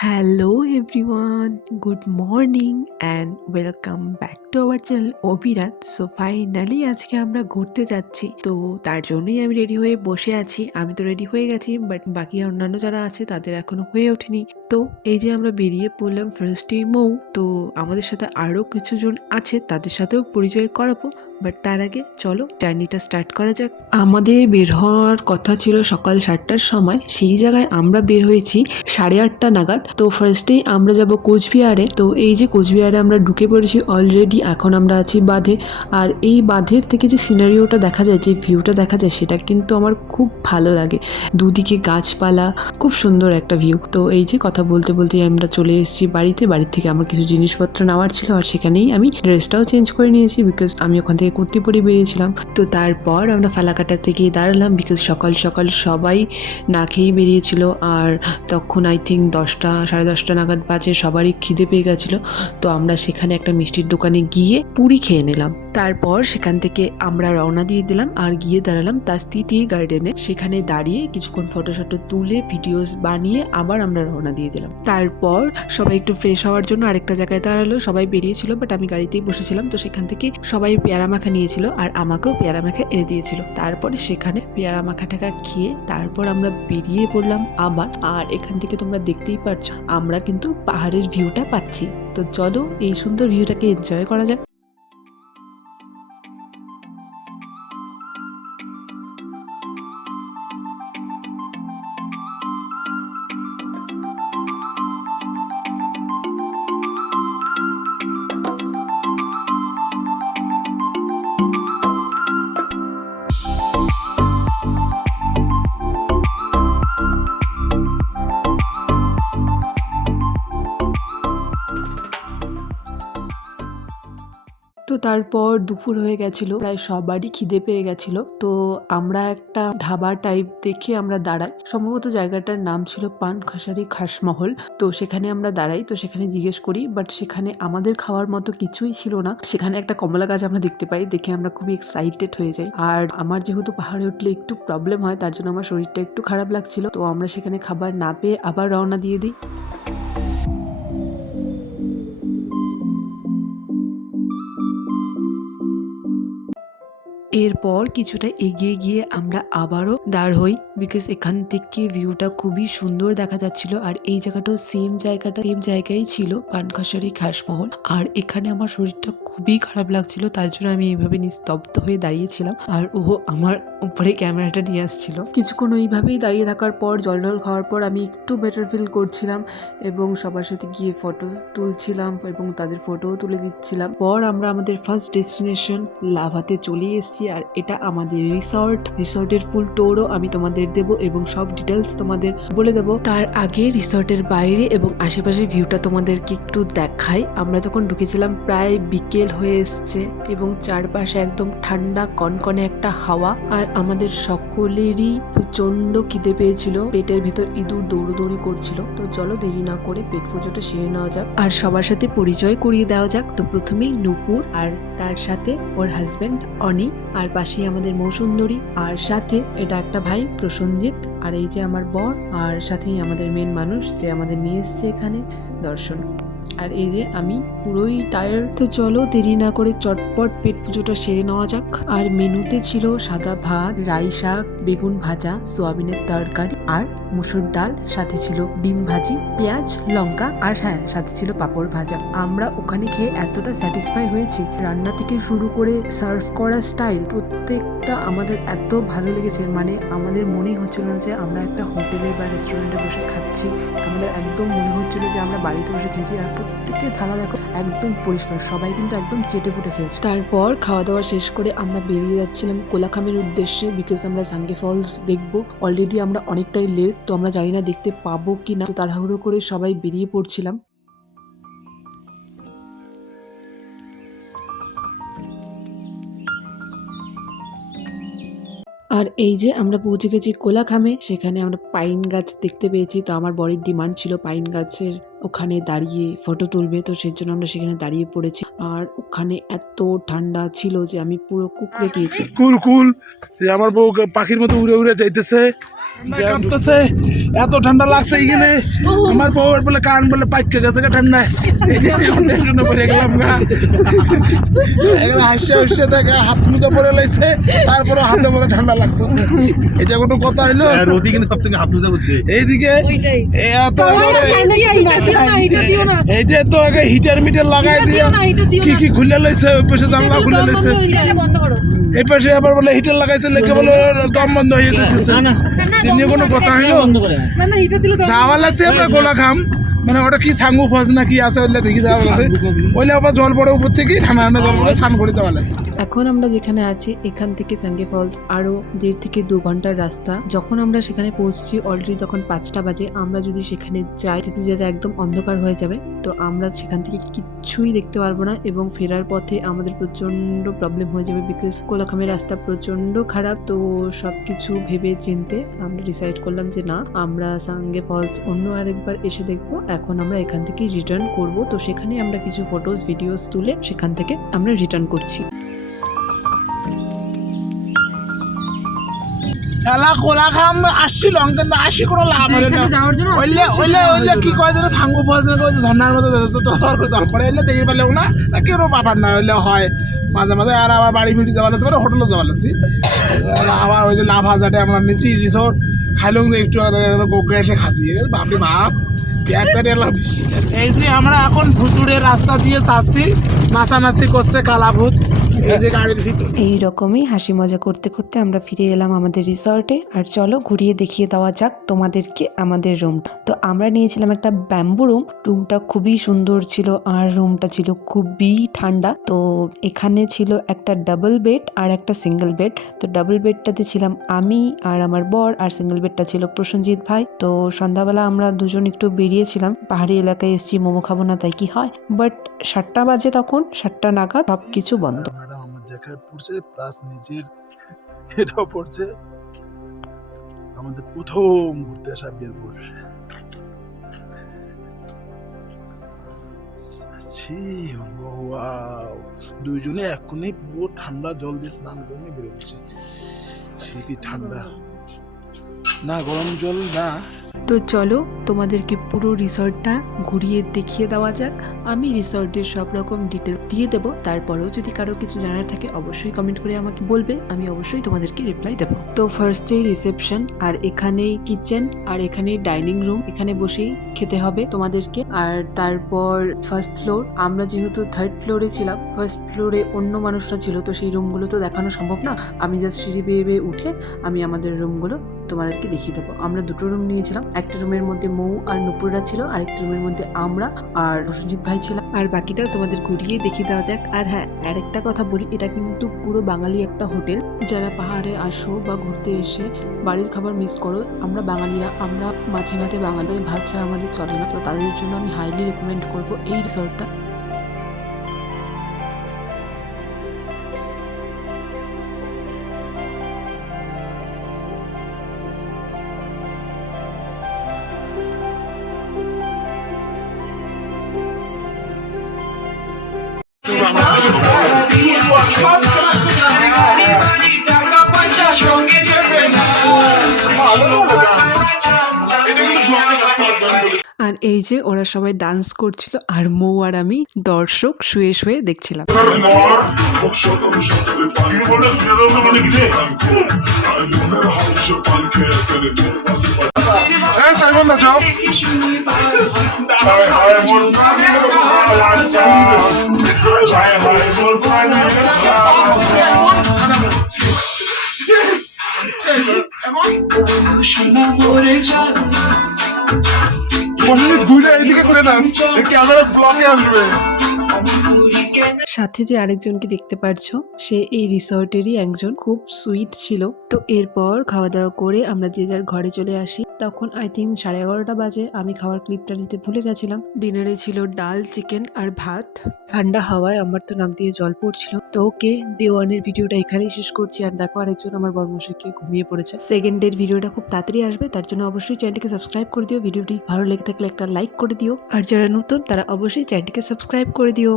hello everyone good morning and welcome back to our channel Abhiraj so finally আজকে আমরা ঘুরতে যাচ্ছি। তো তার জন্যই আমি রেডি হয়ে বসে আছি। আমি তো রেডি হয়ে গেছি বাট বাকি অন্যান্য যারা আছে তাদের এখনও হয়ে ওঠেনি। তো এই যে আমরা বেরিয়ে পড়লাম ফার্স্ট মৌ তো আমাদের সাথে আরও কিছুজন আছে, তাদের সাথেও পরিচয় করাবো। বাট তার আগে চলো জার্নিটা স্টার্ট করা যাক। আমাদের বের হওয়ার কথা ছিল সকাল সাতটার সময়। সেই জায়গায় আমরা বের হয়েছি সাড়ে আটটা নাগাদ। তো ফার্স্টেই আমরা যাব কোচবিহারে। তো এই যে কোচবিহারে আমরা ঢুকে পড়েছি অলরেডি এখন আমরা আছি বাঁধে। আর এই বাঁধের থেকে যে সিনারিওটা দেখা যায়, যে ভিউটা দেখা যায়, সেটা কিন্তু আমার খুব ভালো লাগে। দুদিকে গাছপালা, খুব সুন্দর একটা ভিউ তো এই যে কথা বলতে বলতে আমরা চলে এসেছি বাড়িতে। বাড়ির থেকে আমার কিছু জিনিসপত্র নেওয়ার ছিল আর সেখানেই আমি ড্রেসটাও চেঞ্জ করে নিয়েছি বিকজ আমি ওখান থেকে কুর্তি পরে বেরিয়েছিলাম। তো তারপর আমরা ফালাকাটা থেকে দাঁড়ালাম বিকজ সকাল সকাল সবাই না খেয়েই বেরিয়েছিল। আর তখন আই থিঙ্ক দশটা, সাড়ে দশটা নাগাদ বাজে, সবারই খিদে পেয়ে গেছিল। তো আমরা সেখানে একটা মিষ্টির দোকানে গিয়ে পুরি খেয়ে নিলাম। তারপর সেখান থেকে আমরা রওনা দিয়ে দিলাম আর গিয়ে দাঁড়ালাম তাস্তি টি গার্ডেনে। সেখানে দাঁড়িয়ে কিছুক্ষণ ফটো শটো তুলে ভিডিওস বানিয়ে আবার আমরা রওনা দিয়ে দিলাম। তারপর সবাই একটু ফ্রেশ হওয়ার জন্য আরেকটা জায়গায় দাঁড়াল। সবাই বেরিয়েছিল বাট আমি গাড়িতেই বসেছিলাম। তো সেখান থেকে সবাই পেয়ারা মাখা নিয়েছিল আর আমাকেও পেয়ারা মাখা এনে দিয়েছিল। তারপরে সেখানে পেয়ারা মাখা টাকা খেয়ে তারপর আমরা বেরিয়ে পড়লাম আবার। আর এখান থেকে তোমরা দেখতেই পারছ, আমরা কিন্তু পাহাড়ের ভিউটা পাচ্ছি। তো চলো এই সুন্দর ভিউটাকে এনজয় করা যাক। তারপর দুপুর হয়ে গেছিল, প্রায় সবারই খিদে পেয়ে গেছিল। তো আমরা একটা ধাবা টাইপ দেখে আমরা দাঁড়াই। সম্ভবত জায়গাটার নাম ছিল পান খাসারি খাসমহল। তো সেখানে আমরা দাঁড়াই, তো সেখানে জিজ্ঞেস করি বাট সেখানে আমাদের খাওয়ার মতো কিছুই ছিল না। সেখানে একটা কমলা গাছ আমরা দেখতে পাই, দেখে আমরা খুবই এক্সাইটেড হয়ে যাই। আর আমার যেহেতু পাহাড়ে উঠলে একটু প্রবলেম হয়, তার জন্য আমার শরীরটা একটু খারাপ লাগছিল। তো আমরা সেখানে খাবার না পেয়ে আবার রওনা দিয়ে দিই। এরপর কিছুটা এগিয়ে গিয়ে আমরা আবারও দাঁড় হই বিকজ এখান থেকে ভিউটা খুবই সুন্দর দেখা যাচ্ছিল আর এই জায়গাটাও সেম জায়গাটা সেম জায়গায় ছিল পানখাসারি খাসমহল। আর এখানে আমার শরীরটা খুবই খারাপ লাগছিল, তার জন্য আমি এইভাবে নিস্তব্ধ হয়ে দাঁড়িয়েছিলাম। আর ও আমার উপরে ক্যামেরাটা নিয়ে আসছিল। কিছুক্ষণ ওইভাবেই দাঁড়িয়ে থাকার পর, জল টল খাওয়ার পর আমি একটু বেটার ফিল করছিলাম এবং সবার সাথে গিয়ে ফটো তুলছিলাম এবং তাদের ফটোও তুলে দিচ্ছিলাম। পর আমরা আমাদের ফার্স্ট ডেস্টিনেশন লাভাতে চলে এসেছি আর এটা আমাদের রিসর্ট রিসর্টের ফুল টোরও আমি তোমাদের দেব এবং সব ডিটেলস তোমাদের বলে দেব। তার আগে রিসর্টের বাইরে এবং আশেপাশের ভিউটা তোমাদেরকে একটু দেখাই। আমরা যখন ঢুকেছিলাম প্রায় বিকেল হয়ে এসছে এবং চারপাশে একদম ঠান্ডা, কনকনে একটা হাওয়া আর আমাদের সকলেরই প্রচণ্ড খিদে পেয়েছিল। পেটের ভেতর ইঁদুর দৌড়দৌড়ি করছিল। তো চলো দেরি না করে পেট পুজোটা সেরে নেওয়া যাক। আর সবার সাথে পরিচয় করিয়ে দেওয়া যাক। তো প্রথমেই নূপুর আর তার সাথে ওর হাজবেন্ড অনি আর পাশেই আমাদের মৌসুন্দরী। আর সাথে এটা একটা ভাই, প্রসঞ্জিৎ, আর এই যে আমার বর, আর সাথেই আমাদের মেন মানুষ যে আমাদের নিয়ে এসছে এখানে দর্শন। আর এই যে আমি, পুরোই টায়ার তো চলো দেরি না করে চটপট পেট পুজোটা সেরে নেওয়া যাক। আর মেনুতে ছিল সাদা ভাত, রাই শাক, বেগুন ভাজা, সোয়াবিনের তরকারি। আর মুসুর ডাল, সাথে ছিল ডিম ভাজি, পেঁয়াজ, লঙ্কা আর হ্যাঁ সাথে ছিল পাঁপড় ভাজা। আমরা ওখানে খেয়ে এতটা স্যাটিসফাই হয়েছি। রান্না থেকে শুরু করে সার্ভ করা স্টাইল প্রত্যেকটা আমাদের এত ভালো লেগেছে মানে আমাদের মনেই হচ্ছিল না যে আমরা একটা হোটেলে বা রেস্টুরেন্টে বসে খাচ্ছি। আমাদের একদম মনে হচ্ছিল যে আমরা বাড়িতে বসে খেয়েছি আর প্রত্যেকের থালা দেখো একদম পরিষ্কার, সবাই কিন্তু একদম চেটে পুটে খেয়েছে। তারপর খাওয়া দাওয়া শেষ করে আমরা বেরিয়ে যাচ্ছিলাম কোলাখামের উদ্দেশ্যে বিকজ আমরা সাঙ্গে ফলস দেখব। অলরেডি আমরা অনেকটাই লেট তো আমরা জানি না দেখতে পাবো কি না তো তাড়াহুড়ো করে সবাই বেরিয়ে পড়ছিলাম। আর এই যে আমরা পৌঁছে গেছি কোলাখামে, সেখানে আমরা পাইন গাছ দেখতে পেয়েছি। তো আমার বড়ির ডিমান্ড ছিল পাইন গাছের ওখানে দাঁড়িয়ে ফটো তুলবে, তো সেই জন্য আমরা সেখানে দাঁড়িয়ে পড়েছি। আর ওখানে এত ঠান্ডা ছিল যে আমি পুরো কুকড়ে গিয়েছি। কুল কুল আমার বউ পাখির মতো উড়ে উড়ে যাইতেছে কাঁপতেছে। এত ঠান্ডা লাগছে এখানে। আমার বউয়ের বলে কান বলে পাইকে গেছে গা ঠান্ডায় পড়ে গেলাম গা। এখানে হাসে হাসে দেখে হাত মুজা পরে লাইছে তারপরে হাতে বলে ঠান্ডা লাগছে। এটা কোনো কথা হইল? রোদি কিন্তু সব থেকে হাত মোজা করছে। এইদিকে? এত এইটা তো আগে হিটার মিটার লাগাই দিয়ে। কি কি খুলে লাইছে? ওই পাশে জানলা খুলে লাইছে। এই পাশে আবার বলে হিটার লাগাইছে লেগে বলে দম বন্ধ হয়ে যেতেছে তিনি কোনো কথা হইল চাওয়াল আছে আমরা গোলা খাম মানে ওটা কি সাঙ্গু ফস না কি আছে ওইলে দেখি যাওয়াল আছে। ওইলে আবার জল পড়ে উপর থেকে ঠান্ডা ঠান্ডা জল পড়ে স্নান করে চাওয়াল আছে। এখন আমরা যেখানে আছি, এখান থেকে সাঙ্গে ফলস আরও দেড় থেকে দু ঘণ্টার রাস্তা। যখন আমরা সেখানে পৌঁছছি অলরেডি তখন পাঁচটা বাজে, আমরা যদি সেখানে যাই যেতে যেতে একদম অন্ধকার হয়ে যাবে, তো আমরা সেখান থেকে কিচ্ছুই দেখতে পারব না এবং ফেরার পথে আমাদের প্রচণ্ড প্রবলেম হয়ে যাবে বিকজ কোলাখামের রাস্তা প্রচণ্ড খারাপ। তো সবকিছু ভেবে চিনতে আমরা ডিসাইড করলাম যে না, আমরা সাঙ্গে ফলস অন্য আরেকবার এসে দেখব। এখন আমরা এখান থেকে রিটার্ন করব তো সেখানে আমরা কিছু ফটোস ভিডিওস তুলে সেখান থেকে আমরা রিটার্ন করছি এলা কোলা খাম আসছিল কিন্তু আসি কোনো লাভ হলো না ওইলে ওইলে ওইলে কি কয় যেন সাঙ্গু ফস না কয় ঝর্ণার মতো তোর করে জল পড়ে এলে দেখি পেলেও না তা কেউ ব্যাপার না হইলে হয় মাঝে মাঝে আর আবার বাড়ি ফিরি যাওয়া লাগছে মানে হোটেলে যাওয়া লাগছি আবার ওই যে লাভ হাজারে আমরা নিচ্ছি রিসোর্ট খাইলাম তো একটু গোগ্রে এসে খাসি বাপরে বাপ এই যে আমরা এখন ভুতুড়ে রাস্তা দিয়ে যাচ্ছি নাচানাচি করছে কালাভূত। এই রকমই হাসি মজা করতে করতে আমরা ফিরে এলাম আমাদের রিসর্টে। আর চলো ঘুরিয়ে দেখিয়ে দেওয়া যাক তোমাদেরকে আমাদের রুমটা তো আমরা নিয়েছিলাম একটা ব্যাম্বু রুম রুমটা খুবই সুন্দর ছিল আর রুমটা ছিল খুবই ঠান্ডা। তো এখানে ছিল একটা ডাবল বেড আর একটা সিঙ্গেল বেড তো ডাবল বেডটাতে ছিলাম আমি আর আমার বর আর সিঙ্গেল বেডটা ছিল প্রসেনজিৎ ভাই। তো সন্ধ্যাবেলা আমরা দুজন একটু বেরিয়েছিলাম। পাহাড়ি এলাকায় এসেছি, মোমো খাব না তাই কি হয়? বাট সাতটা বাজে তখন, সাতটা নাগাদ সব কিছু বন্ধ। জ্যাকেট পড়ছে প্লাস নিজের এটাও পড়ছে। আমাদের প্রথম ঘুরতে আসা বীরপুর! দুইজনে এখনই পুরো ঠান্ডা জল দিয়ে স্নান করে বেরোচ্ছি। সে কি ঠান্ডা। না, গরম জল না। তো চলো, তোমাদেরকে পুরো রিসর্টটা ঘুরিয়ে দেখিয়ে দেওয়া যাক। আমি রিসর্টের সব রকম ডিটেল দিয়ে দেবো, তারপরেও যদি কারও কিছু জানার থাকে, অবশ্যই কমেন্ট করে আমাকে বলবে, আমি অবশ্যই তোমাদেরকে রিপ্লাই দেবো। তো ফার্স্টে রিসেপশন আর এখানেই কিচেন আর এখানেই ডাইনিং রুম এখানে বসেই খেতে হবে তোমাদেরকে। আর তারপর ফার্স্ট ফ্লোর আমরা যেহেতু থার্ড ফ্লোরে ছিলাম ফার্স্ট ফ্লোরে অন্য মানুষরা ছিল, তো সেই রুমগুলো তো দেখানো সম্ভব না। আমি জাস্ট সিঁড়ি বেয়ে বেয়ে উঠে আমি আমাদের রুমগুলো তোমাদেরকে দেখিয়ে দেবো। আমরা দুটো রুম নিয়েছিলাম। একটা রুমের মধ্যে মৌ আর নুপুররা ছিল, আরেকটা রুমের মধ্যে আমরা আর প্রসেনজিৎ ভাই ছিলাম। আর বাকিটাও তোমাদের ঘুরিয়ে দেখিয়ে দেওয়া যাক। আর হ্যাঁ আরেকটা কথা বলি, এটা কিন্তু পুরো বাঙালি একটা হোটেল। যারা পাহাড়ে আসো বা ঘুরতে এসে বাড়ির খাবার মিস করো, আমরা বাঙালিরা, আমরা মাছে ভাতে বাঙালি, ভাত ছাড়া আমাদের চলে না। তো তাদের জন্য আমি হাইলি রেকমেন্ড করব এই রিসর্টটা আর এই যে ওরা সবাই ডান্স করছিল আর মৌ আর আমি দর্শক শুয়ে শুয়ে দেখছিলাম হ্যাঁ সাইমন না যাও ঘুরে এদিকে করে নাচ। ক্যামেরা ব্লকে আসবে। সাথে যে আরেকজনকে দেখতে পারছ, সে এই রিসর্টেরই একজন। খুব সুইট ছিল। তো এরপর খাওয়া দাওয়া করে আমরা যে যার ঘরে চলে আসি। তখন আই থিঙ্ক সাড়ে এগারোটা বাজে। আমি খাওয়ার ক্লিপটা নিতে ভুলে গেছিলাম। ডিনারে ছিল ডাল, চিকেন আর ভাত। ঠান্ডা হাওয়ায় আমার তো নাক দিয়ে জল পড়ছিল। তো ওকে, ডে ওয়ানের ভিডিওটা এখানেই শেষ করছি। আর দেখো আরেকজন আমার বর্মশাইকে ঘুমিয়ে পড়েছে। সেকেন্ডের ভিডিওটা খুব তাড়াতাড়ি আসবে। তার জন্য অবশ্যই চ্যানেলটিকে সাবস্ক্রাইব করে দিও। ভিডিওটি ভালো লেগে থাকলে একটা লাইক করে দিও। আর যারা নতুন, তারা অবশ্যই চ্যানেলটিকে সাবস্ক্রাইব করে দিও।